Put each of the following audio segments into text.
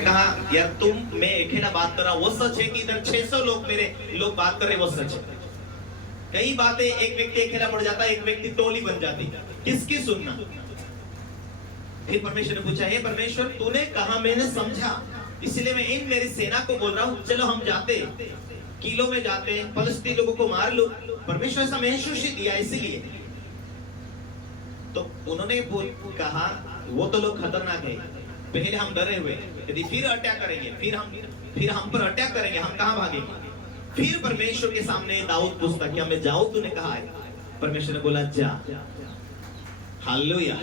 ने कहा यार तुम मैं अकेला बात कर रहा हूं, वो सच है कि इधर 600 लोग मेरे लोग बात कर रहे हैं, वो सच है। कई बातें एक व्यक्ति अकेला पड़ जाता है, एक व्यक्ति टोली बन जाती, किसकी सुनना। फिर परमेश्वर ने पूछा, हे परमेश्वर तूने कहा मैंने समझा, इसलिए मैं इन मेरी सेना को बोल रहा हूं चलो हम जाते, किलो में जाते, फलस्तीन लोगों को मार लो। परमेश्वर ऐसा महसूस ही दिया इसीलिए। तो उन्होंने कहा वो तो लोग खतरनाक है, पहले हम डरे हुए, यदि फिर अटैक करेंगे, फिर हम पर अटैक करेंगे, हम कहां भागेंगे। फिर परमेश्वर के सामने दाऊद पूछता, क्या मैं जाऊं, तूने कहा है। परमेश्वर ने बोला जा। हालेलुया।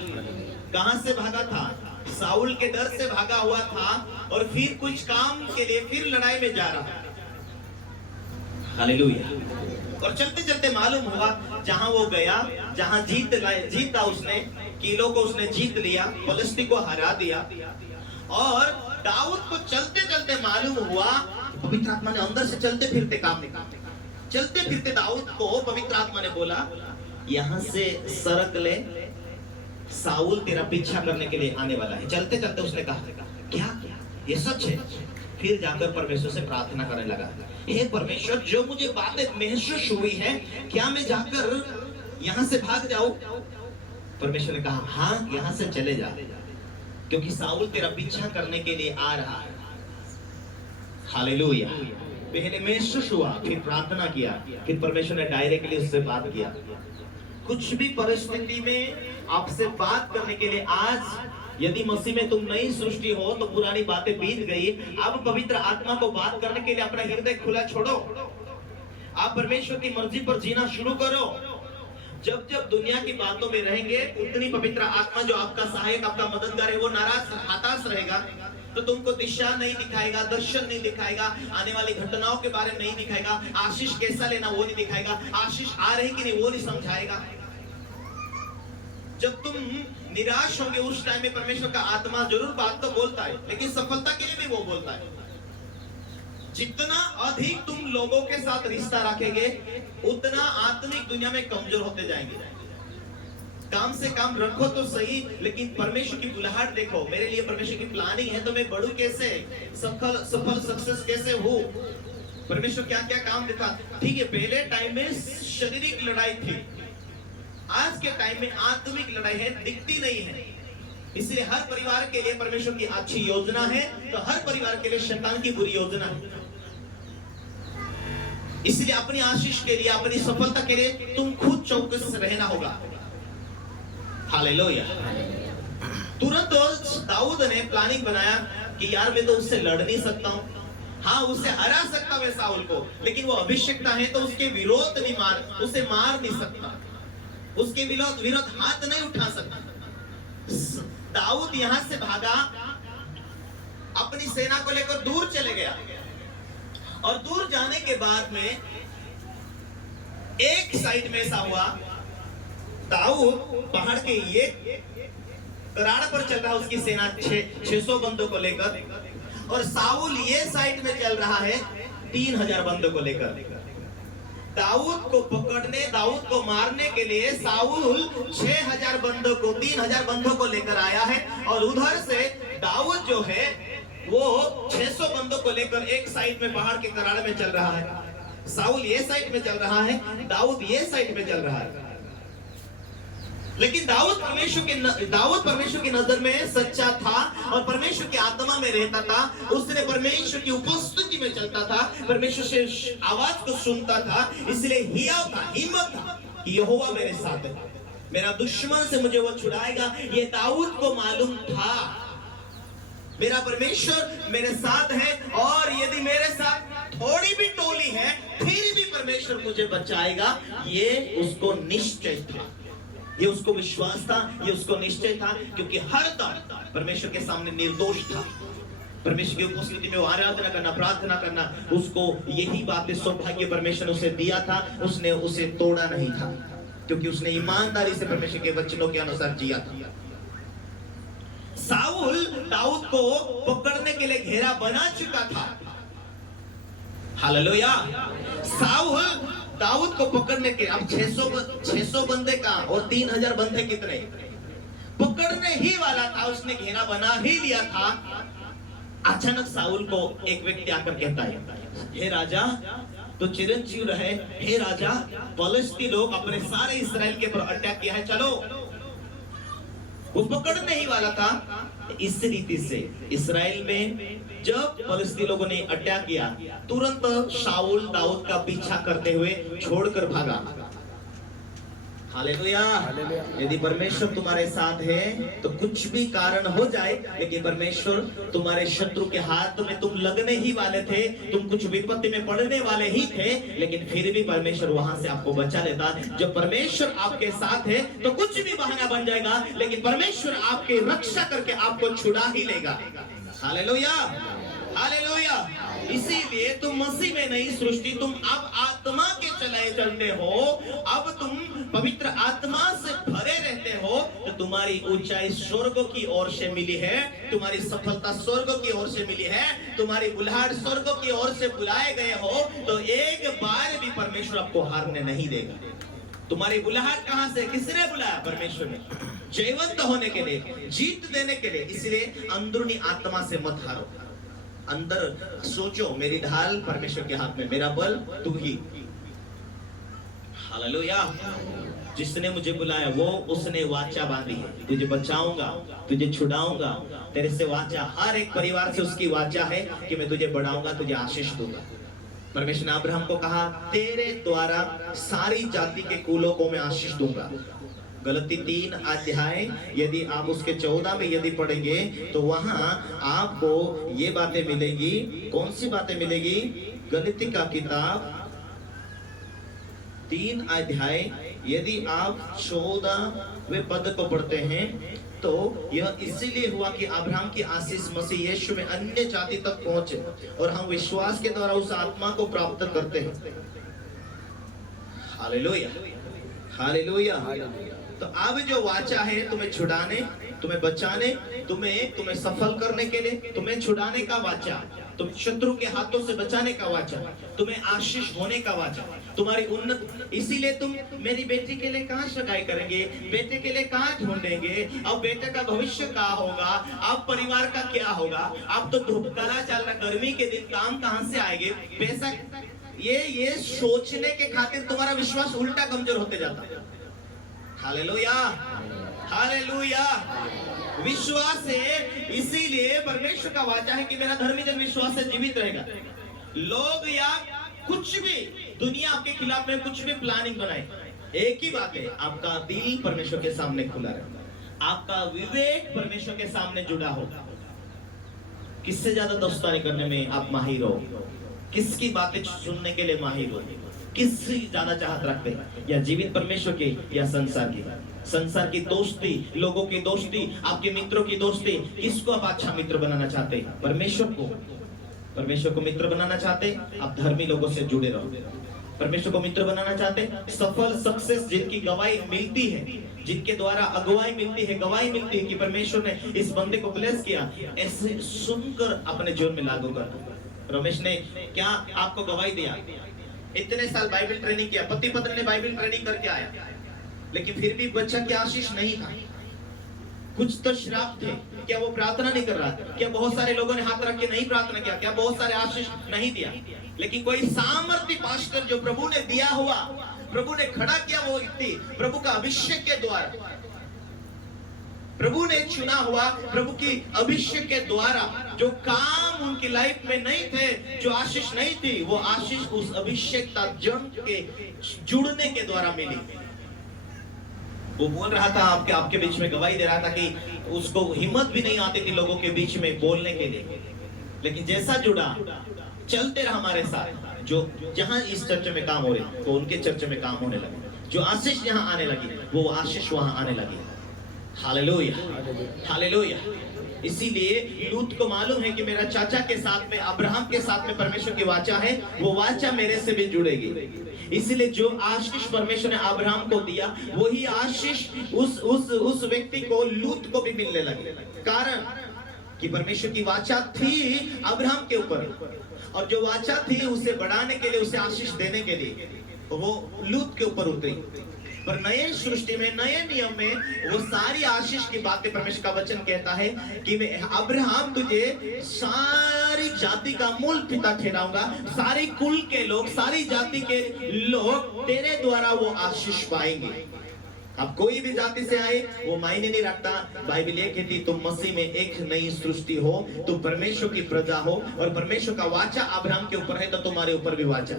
कहां से भागा था? साउल के डर से भागा हुआ था, और फिर कुछ काम के लिए फिर लड़ाई में जा रहा। हालेलुया। और चलते चलते मालूम हुआ जहां वो गया, जहां जीता उसने, किलो को उसने जीत लिया, फिलिस्ती को हरा दिया। और दाऊद को चलते चलते मालूम हुआ, पवित्र आत्मा ने अंदर से चलते फिरते काम निकाले। चलते फिरते दाऊद को पवित्र आत्मा ने बोला, यहां से सरक ले, साउल तेरा पीछा करने के लिए आने वाला है। चलते चलते उसने कहा, क्या ये सच है? फिर जाकर परमेश्वर से प्रार्थना करने लगा, हे परमेश्वर जो मुझे बातें महसूस हुई है, क्या मैं जाकर यहाँ से भाग जाऊं? परमेश्वर ने कहा, हाँ यहाँ से चले जा, क्योंकि साउल तेरा पीछा करने के लिए आ रहा है। हालेलुया। पहले महसूस हुआ, फिर प्रार्थना किया, फिर परमेश्वर ने डायरेक्टली उससे बात किया। कुछ भी परिस्थिति में आपसे बात करने के लिए, आज यदि मसीह में तुम नई सृष्टि हो तो पुरानी बातें बीत गई, अब पवित्र आत्मा को बात करने के लिए अपना हृदय खुला छोड़ो, आप परमेश्वर की मर्जी पर जीना शुरू करो। जब जब दुनिया की बातों में रहेंगे, उतनी पवित्र आत्मा जो आपका सहायक, आपका मददगार है, वो नाराज हताश रहेगा, तो तुमको दिशा नहीं दिखाएगा, दर्शन नहीं दिखाएगा, आने वाली घटनाओं के बारे में नहीं दिखाएगा, आशीष कैसा लेना वो नहीं दिखाएगा, आशीष आ रही कि नहीं वो नहीं समझाएगा। जब तुम निराश होंगे उस टाइम में परमेश्वर का आत्मा जरूर बात तो बोलता है, लेकिन सफलता के लिए भी वो बोलता है। जितना अधिक तुम लोगों के साथ रिश्ता रखेंगे, उतना आत्मिक दुनिया में कमजोर होते जाएंगे। काम से काम रखो तो सही, लेकिन परमेश्वर की बुलाहट देखो, मेरे लिए परमेश्वर की प्लानिंग है तो मैं बढ़ूं कैसे, सफल सक्सेस कैसे हूं। परमेश्वर क्या क्या काम देता। ठीक है, पहले टाइम में शारीरिक लड़ाई थी, आज के टाइम में आत्मिक लड़ाई है, दिखती नहीं है। इसलिए हर परिवार के लिए परमेश्वर की अच्छी योजना है, तो हर परिवार के लिए शैतान की बुरी योजना है। इसलिए अपनी आशीष के लिए, अपनी सफलता के लिए तुम खुद चौकस रहना होगा। हालेलुया। तुरंत दाऊद ने प्लानिंग बनाया कि यार मैं तो उससे लड़ नहीं सकता हूं, हाँ उससे हरा सकता मैं साउल को, लेकिन वो अभिषिक्त है तो उसके विरोध नहीं उसे मार नहीं सकता, उसके विरोध हाथ नहीं उठा सकता। दाऊद यहां से भागा, अपनी सेना को लेकर दूर चले गया, और दूर जाने के बाद में एक साइड में ऐसा हुआ, दाऊद पहाड़ के ये कराड़ पर चल रहा है उसकी सेना 600 बंदों को लेकर, और साउल ये साइड में चल रहा है 3000 बंदों को लेकर। दाऊद को पकड़ने, दाऊद को मारने के लिए साउल 6000 बंदों को, 3000 बंदों को लेकर आया है, और उधर से दाऊद जो है वो 600 बंदों को लेकर एक साइड में पहाड़ के कराड़ में चल रहा है। साउल ये साइड में चल रहा है, दाऊद ये साइड में चल रहा है। लेकिन दाऊद परमेश्वर की नजर में सच्चा था और परमेश्वर की आत्मा में रहता था। उसने परमेश्वर की उपस्थिति में चलता था, परमेश्वर से आवाज को सुनता था, इसलिए हियाव था, हिम्मत था कि यहोवा मेरे साथ है, मेरा दुश्मन से मुझे वो छुड़ाएगा। ये दाऊद को मालूम था, मेरा परमेश्वर मेरे साथ है, और यदि मेरे साथ थोड़ी भी टोली है फिर भी परमेश्वर मुझे बचाएगा। ये उसको निश्चय था, ये उसको विश्वास था, ये उसको निश्चय था, क्योंकि हर दम परमेश्वर के सामने निर्दोष था। परमेश्वर की उपस्थिति में वो आराधना करना, प्रार्थना करना, उसको यही बातें सौभाग्य परमेश्वर ने उसे दिया था। उसने उसे तोड़ा नहीं था, क्योंकि उसने ईमानदारी से परमेश्वर के वचनों के अनुसार जिया था। साउल दाऊद को पकड़ने के लिए घेरा बना चुका था। हालेलुया। साउल दाऊद को पकड़ने के, अब 600 बंदे का और 3000 बंदे कितने, पकड़ने ही वाला था, उसने घेरा बना ही लिया था। अचानक साउल को एक व्यक्ति आकर कहता है, हे राजा तो चिरंजीव रहे, हे राजा फलस्ती लोग अपने सारे इसराइल के ऊपर अटैक किया है, चलो। वो पकड़ने ही वाला था। इस रीति से इसराइल में जब फलस्ती लोगों ने अटैक किया, तुरंत शाऊल दाऊद का पीछा करते हुए छोड़कर भागा। हालेलुया। यदि परमेश्वर तुम्हारे साथ है तो कुछ भी कारण हो जाए, लेकिन परमेश्वर तुम्हारे शत्रु के हाथ में तुम लगने ही वाले थे, तुम कुछ विपत्ति में पड़ने वाले ही थे, लेकिन फिर भी परमेश्वर वहां से आपको बचा लेता। जब परमेश्वर आपके साथ है तो कुछ भी बहाना बन जाएगा, लेकिन परमेश्वर आपकी रक्षा करके आपको छुड़ा ही लेगा। Hallelujah, hallelujah. इसीलिए तुम मसीह में नई सृष्टि, तुम अब आत्मा के चलाए चलते हो, अब तुम पवित्र आत्मा से भरे रहते हो, तो तुम्हारी ऊंचाई स्वर्ग की ओर से मिली है, तुम्हारी सफलता स्वर्ग की ओर से मिली है, तुम्हारी बुलाहट स्वर्ग की ओर से बुलाए गए हो, तो एक बार भी परमेश्वर आपको हारने नहीं देगा। तुम्हारी बुलाहट कहां से, किसने बुलाया? परमेश्वर ने, जयवंत होने के लिए, जीत देने के लिए। इसलिए अंदरूनी आत्मा से मत हारो। अंदर सोचो, मेरी ढाल परमेश्वर के हाथ में, मेरा बल तू ही। हालेलुया। जिसने मुझे बुलाया वो उसने वाचा बांधी है, तुझे बचाऊंगा, तुझे छुड़ाऊंगा। तेरे से वाचा, हर एक परिवार से उसकी वाचा है कि मैं तुझे बढ़ाऊंगा, तुझे आशीष दूंगा। परमेश्वर ने अब्राहम को कहा, तेरे द्वारा सारी जाति के कुलों को मैं आशीष दूंगा। गलती 3 अध्याय यदि आप उसके 14 में यदि पढ़ेंगे तो वहां आपको ये बातें मिलेगी। कौन सी बातें मिलेगी? गलती का किताब 3 अध्याय यदि आप 14वें पद को पढ़ते हैं तो यह इसीलिए हुआ कि अब्राहम की आशीष मसीह यीशु में अन्य जाति तक पहुंचे और हम विश्वास के द्वारा उस आत्मा को प्राप्त करते हैं। Hallelujah, hallelujah. तो अब जो वाचा है तुम्हें छुड़ाने, तुम्हें बचाने, तुम्हें सफल करने के लिए, तुम्हें छुड़ाने का वाचा, तुम शत्रु के हाथों से बचाने का वाचा, तुम्हें आशीष होने का वाचा, तुम्हारी उन्नत। इसीलिए तुम मेरी बेटी के लिए कहाँ सगाई करेंगे, बेटे के लिए कहाँ ढूंढेंगे, अब बेटे का भविष्य क्या होगा, अब परिवार का क्या होगा, अब तो धूपकाला चल रहा, गर्मी के दिन काम कहाँ से आएंगे, पैसा, ये सोचने के खातिर तुम्हारा विश्वास उल्टा कमजोर होते जाता है। Hallelujah, hallelujah. विश्वास है, इसीलिए परमेश्वर का वाचा है कि मेरा धर्मी जन विश्वास से जीवित रहेगा। लोग या कुछ भी दुनिया आपके खिलाफ में कुछ भी प्लानिंग बनाए, एक ही बात है, आपका दिल परमेश्वर के सामने खुला रहे, आपका विवेक परमेश्वर के सामने जुड़ा हो। किससे ज्यादा दोस्तानी करने में आप माहिर हो, किसकी बातें सुनने के लिए माहिर हो, किससे ज्यादा चाहत रखते हैं, या जीवित परमेश्वर की या संसार की? संसार की दोस्ती, लोगों की दोस्ती, आपके मित्रों की दोस्ती, किसको आप अच्छा मित्र बनाना चाहते हैं? परमेश्वर को। परमेश्वर को मित्र बनाना चाहते, आप धर्मी लोगों से जुड़े रहो। परमेश्वर को मित्र बनाना चाहते, सफल सक्सेस जिनकी गवाही मिलती है, जिनके द्वारा अगुवाई मिलती है, गवाही मिलती है कि परमेश्वर ने इस बंदे को ब्लेस किया, ऐसे सुनकर अपने जीवन में लागू कर। रमेश ने क्या आपको गवाही दिया? इतने साल बाइबल ट्रेनिंग किया, पति पत्नी ने बाइबल ट्रेनिंग करके आया, लेकिन फिर भी बच्चा की आशीष नहीं था। कुछ तो श्राप थे। क्या वो प्रार्थना नहीं कर रहा? क्या बहुत सारे लोगों ने हाथ रख के नहीं प्रार्थना किया? क्या बहुत सारे आशीष नहीं दिया? लेकिन कोई सामर्थ्य पास्टर जो प्रभु ने दिया हुआ, प्रभु ने खड़ा किया, वो व्यक्ति प्रभु का अभिषेक के द्वारा, प्रभु ने चुना हुआ, प्रभु की अभिषेक के द्वारा जो काम उनकी लाइफ में नहीं थे, जो आशीष नहीं थी, वो आशीष उस अभिषेक जन के जुड़ने के द्वारा मिली। वो बोल रहा था, आपके बीच में गवाही दे रहा था कि उसको हिम्मत भी नहीं आती थी लोगों के बीच में बोलने के लिए, लेकिन जैसा जुड़ा, चलते रहा हमारे साथ। जो जहां इस चर्च में काम हो रहे तो उनके चर्च में काम होने लगे, जो आशीष यहाँ आने लगी वो आशीष वहां आने लगी। Hallelujah, hallelujah. इसीलिए लूत को मालूम है कि मेरा चाचा के साथ में, अब्राहम के साथ में परमेश्वर की वाचा है, वो वाचा मेरे से भी जुड़ेगी। इसलिए जो आशीष परमेश्वर ने अब्राहम को दिया, वही आशीष उस व्यक्ति को, लूत को भी मिलने लगी। कारण कि परमेश्वर की वाचा थी अब्राहम के ऊपर, और जो वाचा थी उसे बढ़ाने के लिए, उसे आशीष देने के लिए, वो लूत के ऊपर उतरी। पर नए सृष्टि में, नए नियम में वो सारी आशीष की बातें परमेश्वर का वचन कहता है कि मैं अब्राहम तुझे सारी जाति का मूल पिता ठहराऊंगा, सारी कुल के लोग, सारी जाति के लोग तेरे द्वारा वो आशीष पाएंगे। अब कोई भी जाति से आए वो मायने नहीं रखता। बाइबल ये कहती तुम मसीह में एक नई सृष्टि हो, तुम परमेश्वर की प्रजा हो और परमेश्वर का वाचा अब्राहम के ऊपर है तो तुम्हारे ऊपर भी वाचा।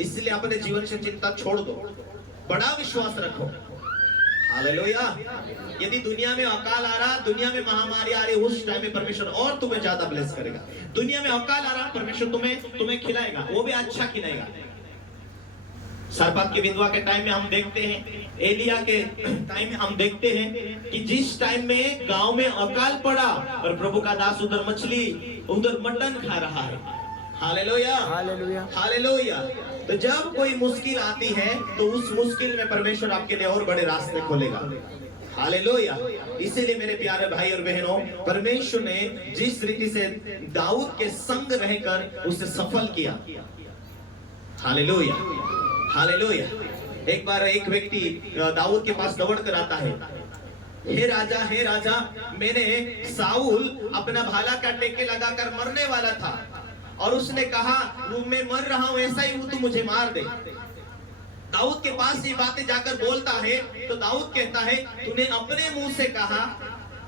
इसलिए अपने जीवन से चिंता छोड़ दो, बड़ा विश्वास रखो। हालेलुया। यदि दुनिया में अकाल आ रहा, दुनिया में महामारी आ रही, उस टाइम में परमेश्वर और तुम्हें ज्यादा ब्लेस करेगा। दुनिया में अकाल आ रहा, परमेश्वर तुम्हें खिलाएगा, वो भी अच्छा खिलाएगा। सरपत की विधवा के टाइम में हम देखते हैं, एलिया के टाइम में हम देखते हैं कि जिस टाइम में गांव में अकाल पड़ा और प्रभु का दास उधर मछली, उधर मटन खा रहा है। Hallelujah, hallelujah, hallelujah. तो जब कोई मुश्किल आती है तो उस मुश्किल में परमेश्वर आपके लिए और बड़े रास्ते खोलेगा। हालेलुया। इसीलिए मेरे प्यारे भाई और बहनों, परमेश्वर ने जिस रीति से दाऊद के संग रहकर उसे सफल किया। Hallelujah, hallelujah. एक बार एक व्यक्ति दाऊद के पास दौड़ कर आता है, हे राजा, मैंने साउल अपना भाला काटने के लगाकर मरने वाला था और उसने कहा वो मैं मर रहा हूं, ऐसा ही तू मुझे मार दे। दाऊद के पास ये बातें जाकर बोलता है तो दाऊद कहता है तूने अपने मुंह से कहा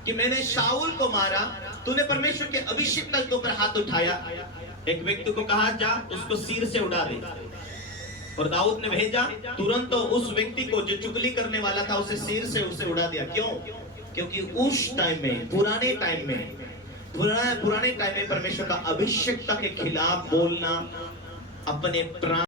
कि मैंने शाऊल को मारा, तूने परमेश्वर के अभिषिक्त के ऊपर हाथ उठाया। एक व्यक्ति को कहा जा उसको सिर से उड़ा दे, और दाऊद ने भेजा, तुरंत तो उस व्यक्ति को जो चुगली करने वाला था उसे सिर से उसे उड़ा दिया। क्यों? क्योंकि उस टाइम में, पुराने टाइम में परमेश्वर का अभिषेकता के खिलाफ बोलना अपने प्राण